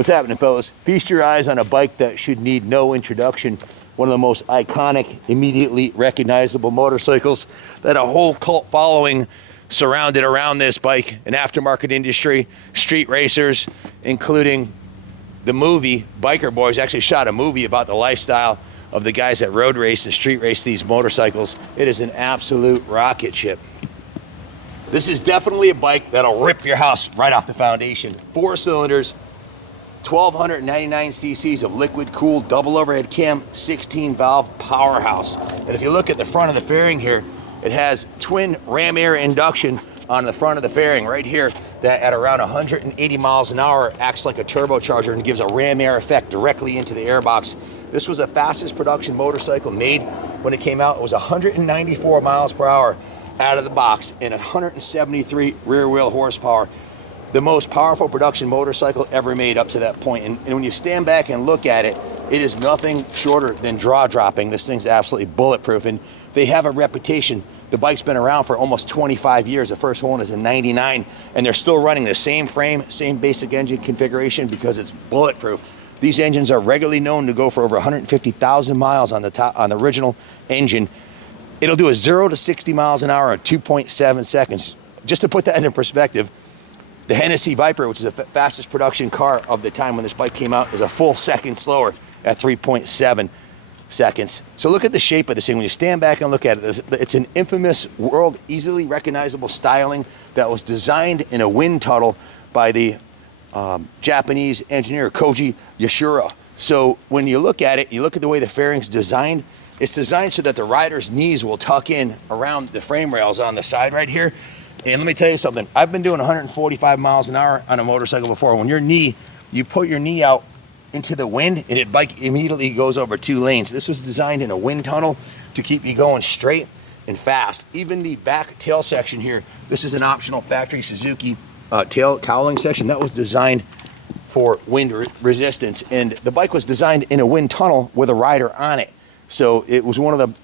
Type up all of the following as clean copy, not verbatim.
What's happening, fellas? Feast your eyes on a bike that should need no introduction. One of the most iconic, immediately recognizable motorcycles that a whole cult following surrounded around this bike. An aftermarket industry, street racers, including the movie Biker Boys. Actually shot a movie about the lifestyle of the guys that road race and street race these motorcycles. It is an absolute rocket ship. This is definitely a bike that'll rip your house right off the foundation. 4 cylinders, 1,299 cc's of liquid cooled double overhead cam, 16 valve powerhouse. And if you look at the front of the fairing here, it has twin ram air induction on the front of the fairing right here that at around 180 miles an hour acts like a turbocharger and gives a ram air effect directly into the airbox. This was the fastest production motorcycle made when it came out. It was 194 miles per hour out of the box and 173 rear wheel horsepower. The most powerful production motorcycle ever made up to that point. And when you stand back and look at it, it is nothing shorter than jaw dropping. This thing's absolutely bulletproof, and they have a reputation. The bike's been around for almost 25 years. The first one is in '99, and they're still running the same frame, same basic engine configuration because it's bulletproof. These engines are regularly known to go for over 150,000 miles on the original engine. It'll do a 0 to 60 miles an hour in 2.7 seconds. Just to put that into perspective, the Hennessy Viper, which is the fastest production car of the time when this bike came out, is a full second slower at 3.7 seconds. So look at the shape of this thing. When you stand back and look at it, it's an infamous world, easily recognizable styling that was designed in a wind tunnel by the Japanese engineer Koji Yashura. So when you look at it, you look at the way the fairing's designed. It's designed so that the rider's knees will tuck in around the frame rails on the side right here. And let me tell you something. I've been doing 145 miles an hour on a motorcycle before. When you put your knee out into the wind and the bike immediately goes over 2 lanes. This was designed in a wind tunnel to keep you going straight and fast. Even the back tail section here, this is an optional factory Suzuki tail cowling section that was designed for wind resistance. And the bike was designed in a wind tunnel with a rider on it. So it was one of the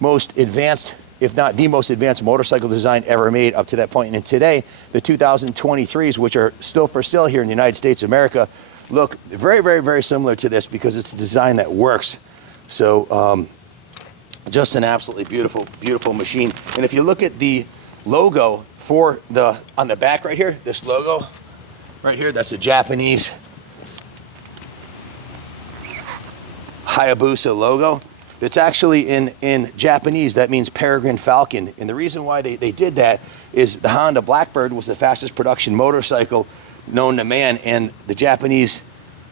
most advanced, if not the most advanced motorcycle design ever made up to that point. And today, the 2023s, which are still for sale here in the United States of America, look very, very, very similar to this because it's a design that works. So just an absolutely beautiful, beautiful machine. And if you look at the logo on the back right here, this logo right here, that's a Japanese Hayabusa logo. It's actually in Japanese, that means peregrine falcon. And the reason why they did that is the Honda Blackbird was the fastest production motorcycle known to man, and the Japanese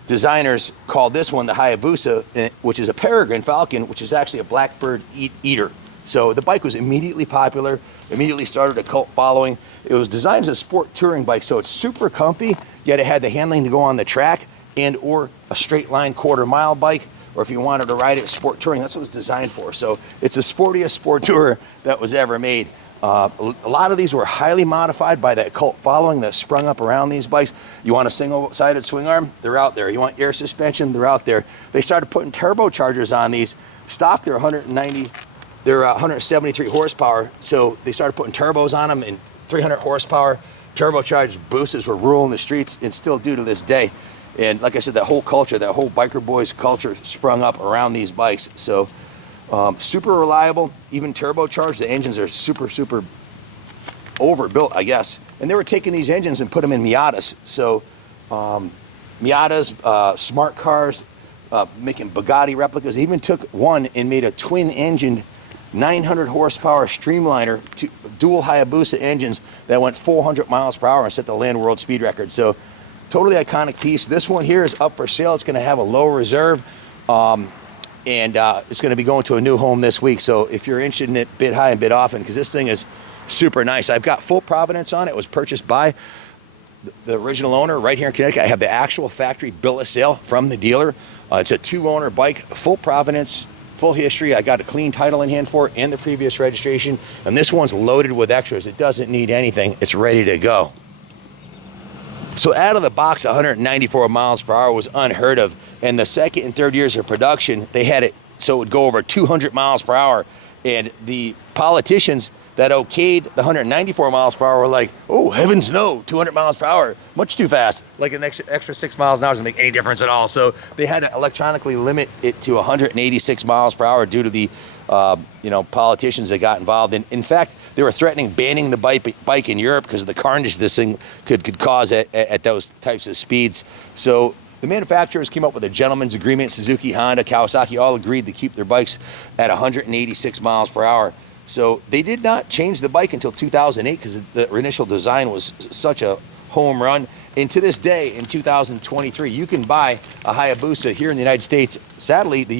designers called this one the Hayabusa, which is a peregrine falcon, which is actually a blackbird eater. So the bike was immediately popular, immediately started a cult following. It was designed as a sport touring bike, so it's super comfy, yet it had the handling to go on the track and or a straight line quarter-mile bike, or if you wanted to ride it sport touring, that's what it was designed for. So it's the sportiest sport tourer that was ever made. A lot of these were highly modified by that cult following that sprung up around these bikes. You want a single-sided swing arm? They're out there. You want air suspension? They're out there. They started putting turbochargers on these. Stock, they're 173 horsepower. So they started putting turbos on them, and 300 horsepower turbocharged boosters were ruling the streets and still do to this day. And like I said, that whole culture, that whole Biker Boys culture sprung up around these bikes. So super reliable, even turbocharged. The engines are super, super overbuilt, I guess. And they were taking these engines and put them in Miatas. So Miatas, smart cars, making Bugatti replicas. They even took one and made a twin-engined 900 horsepower Streamliner, dual Hayabusa engines that went 400 miles per hour and set the land world speed record. So totally iconic piece. This one here is up for sale. It's going to have a low reserve. And it's going to be going to a new home this week. So if you're interested in it, bid high and bid often, because this thing is super nice. I've got full provenance on it. It was purchased by the original owner right here in Connecticut. I have the actual factory bill of sale from the dealer. It's a 2-owner bike, full provenance, full history. I got a clean title in hand for it and the previous registration. And this one's loaded with extras. It doesn't need anything. It's ready to go. So out of the box, 194 miles per hour was unheard of. And the second and third years of production, they had it so it would go over 200 miles per hour. And the politicians that okayed the 194 miles per hour were like, oh, heavens no, 200 miles per hour, much too fast. Like an extra 6 miles an hour doesn't make any difference at all. So they had to electronically limit it to 186 miles per hour due to the politicians that got involved. And in fact, they were threatening banning the bike in Europe because of the carnage this thing could cause at those types of speeds. So the manufacturers came up with a gentleman's agreement. Suzuki, Honda, Kawasaki all agreed to keep their bikes at 186 miles per hour. So they did not change the bike until 2008 because the initial design was such a home run. And to this day, in 2023, you can buy a Hayabusa here in the United States. Sadly, the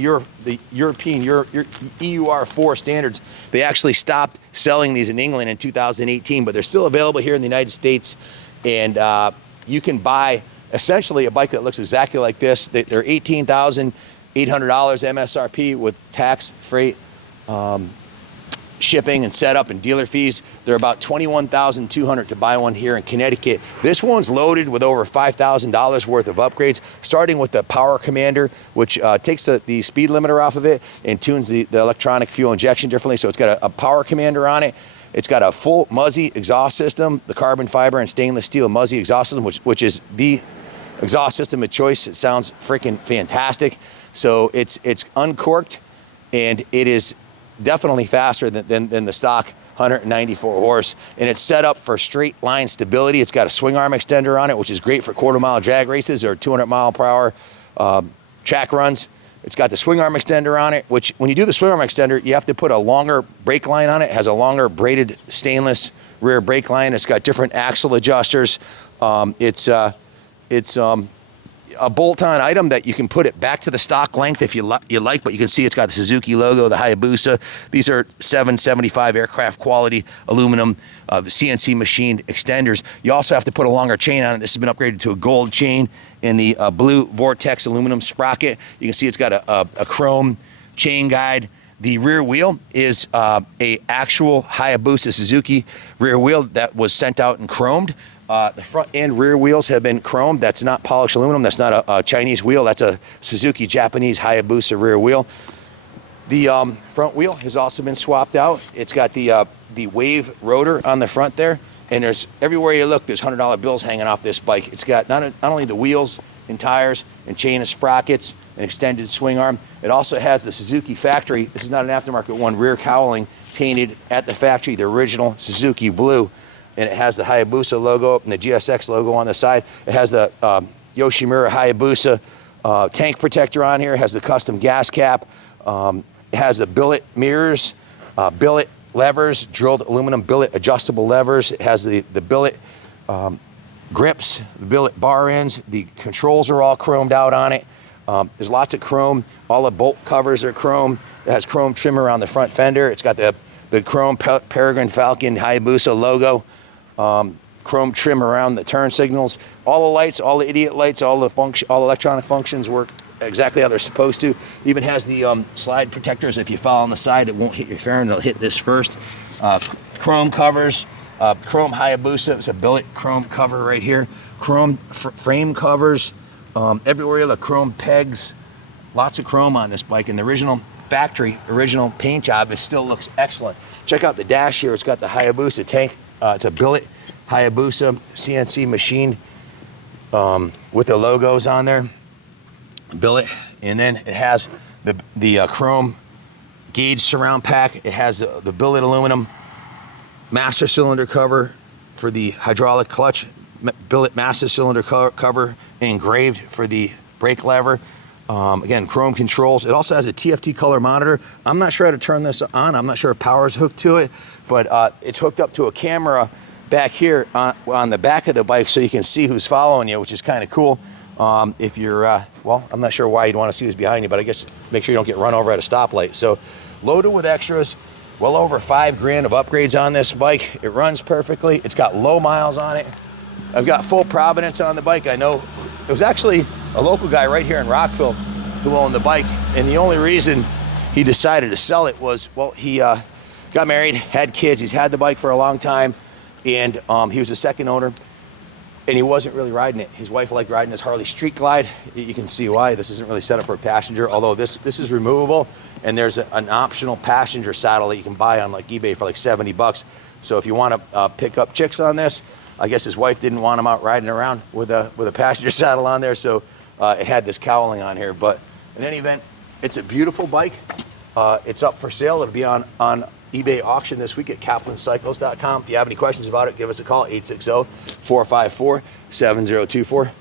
European EUR4 standards, they actually stopped selling these in England in 2018, but they're still available here in the United States. And you can buy essentially a bike that looks exactly like this. They're $18,800 MSRP with tax, freight, shipping and setup and dealer fees. They're about $21,200 to buy one here in Connecticut. This one's loaded with over $5,000 worth of upgrades, starting with the Power Commander, which takes the speed limiter off of it and tunes the electronic fuel injection differently. So it's got a Power Commander on it. It's got a full Muzzy exhaust system, the carbon fiber and stainless steel Muzzy exhaust system, which is the exhaust system of choice. It sounds freaking fantastic. So it's uncorked, and it is definitely faster than the stock 194 horse, and it's set up for straight line stability. It's got a swing arm extender on it, which is great for quarter-mile drag races or 200 mile per hour track runs. It's got the swing arm extender on it, which when you do the swing arm extender, you have to put a longer brake line on it. It has a longer braided stainless rear brake line. It's got different axle adjusters. It's a bolt-on item that you can put it back to the stock length if you like, but you can see it's got the Suzuki logo, the Hayabusa. These are 775 aircraft quality aluminum CNC machined extenders. You also have to put a longer chain on it. This has been upgraded to a gold chain in the blue Vortex aluminum sprocket. You can see it's got a chrome chain guide. The rear wheel is a actual Hayabusa Suzuki rear wheel that was sent out and chromed. The front and rear wheels have been chromed. That's not polished aluminum. That's not a Chinese wheel. That's a Suzuki Japanese Hayabusa rear wheel. The front wheel has also been swapped out. It's got the wave rotor on the front there, and there's everywhere you look, there's $100 bills hanging off this bike. It's got not only the wheels and tires and chain of sprockets, an extended swing arm. It also has the Suzuki factory. This is not an aftermarket one. Rear cowling painted at the factory, the original Suzuki blue. And it has the Hayabusa logo and the GSX logo on the side. It has the Yoshimura Hayabusa tank protector on here. It has the custom gas cap. It has the billet mirrors, billet levers, drilled aluminum billet adjustable levers. It has the billet grips, the billet bar ends. The controls are all chromed out on it. There's lots of chrome. All the bolt covers are chrome. It has chrome trim around the front fender. It's got the chrome Peregrine Falcon Hayabusa logo. Chrome trim around the turn signals. All the lights, all the idiot lights, all electronic functions work exactly how they're supposed to. Even has the slide protectors. If you fall on the side, it won't hit your fairing. It'll hit this first. Chrome covers. Chrome Hayabusa. It's a billet chrome cover right here. Chrome frame covers. Everywhere you look, chrome pegs. Lots of chrome on this bike. And the original paint job, it still looks excellent. Check out the dash here. It's got the Hayabusa tank. It's a billet Hayabusa CNC machined with the logos on there. Billet. And then it has the chrome gauge surround pack. It has the billet aluminum master cylinder cover for the hydraulic clutch. Billet master cylinder cover engraved for the brake lever. Again, chrome controls. It also has a TFT color monitor. I'm not sure how to turn this on. I'm not sure if power is hooked to it, but it's hooked up to a camera back here on the back of the bike so you can see who's following you, which is kind of cool. If you're, well, I'm not sure why you'd want to see who's behind you, but I guess make sure you don't get run over at a stoplight. So loaded with extras, well over $5,000 of upgrades on this bike. It runs perfectly. It's got low miles on it. I've got full provenance on the bike. I know it was actually a local guy right here in Rockville who owned the bike, and the only reason he decided to sell it was, well, he got married, had kids, he's had the bike for a long time, and he was a second owner. and he wasn't really riding it. His wife liked riding his Harley Street Glide. You can see why. This isn't really set up for a passenger, although this is removable, and there's an optional passenger saddle that you can buy on like eBay for like 70 bucks. So if you want to pick up chicks on this, I guess his wife didn't want him out riding around with a passenger saddle on there, so it had this cowling on here. But in any event, it's a beautiful bike. It's up for sale. It'll be on eBay auction this week at kaplancycles.com. If you have any questions about it, give us a call, 860-454-7024.